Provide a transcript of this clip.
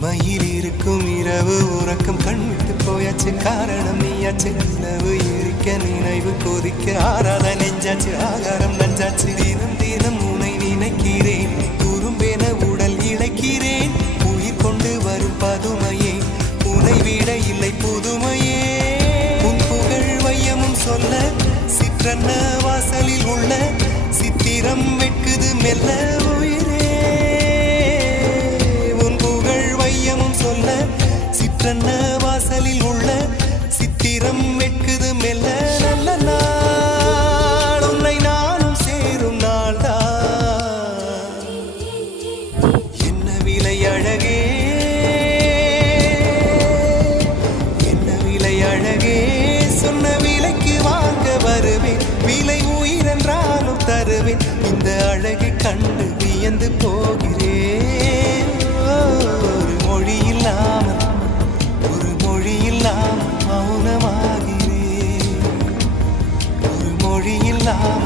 தனிமையில் இருக்கும் இரவு உறக்கம் கண்விட்டு போயாச்சு காரணம் நீயாச்சு நிலவு இருக்க நினைவு கொதிக்க ஆறாத நெஞ்சாச்சு ஆகாரம் நஞ்சாச்சு தினம் தினம் உனை நினைக்கிறேன் குறும்பென உடல் இழைக்கிறேன் உயிர் கொண்டு வரும் பதுமையே உனை விட இல்லை புதுமையே உன் புகழ் வையமும் சொல்ல சிற்றன்ன வாசலில் உள்ள சித்திரம் வெட்குது மெல்ல உயிரே உன் புகழ் வையமும் சொல்ல சிற்றன்ன வாசலில் உள்ள சித்திரம் வெட்குது மெல்ல நல்ல நாள் உன்னை நானும் சேரும் நாள்தான் என்ன விலை அழகே என்ன விலை அழகே சொன்ன விலைக்கு வாங்க வருவேன் விலை உயிரென்றாலும் தருவேன் இந்த அழகை கண்டு வியந்து போகிறேன் ஒரு மொழி இல்லாமல் மௌனமாகிறேன் ஒரு மொழி இல்லாமல்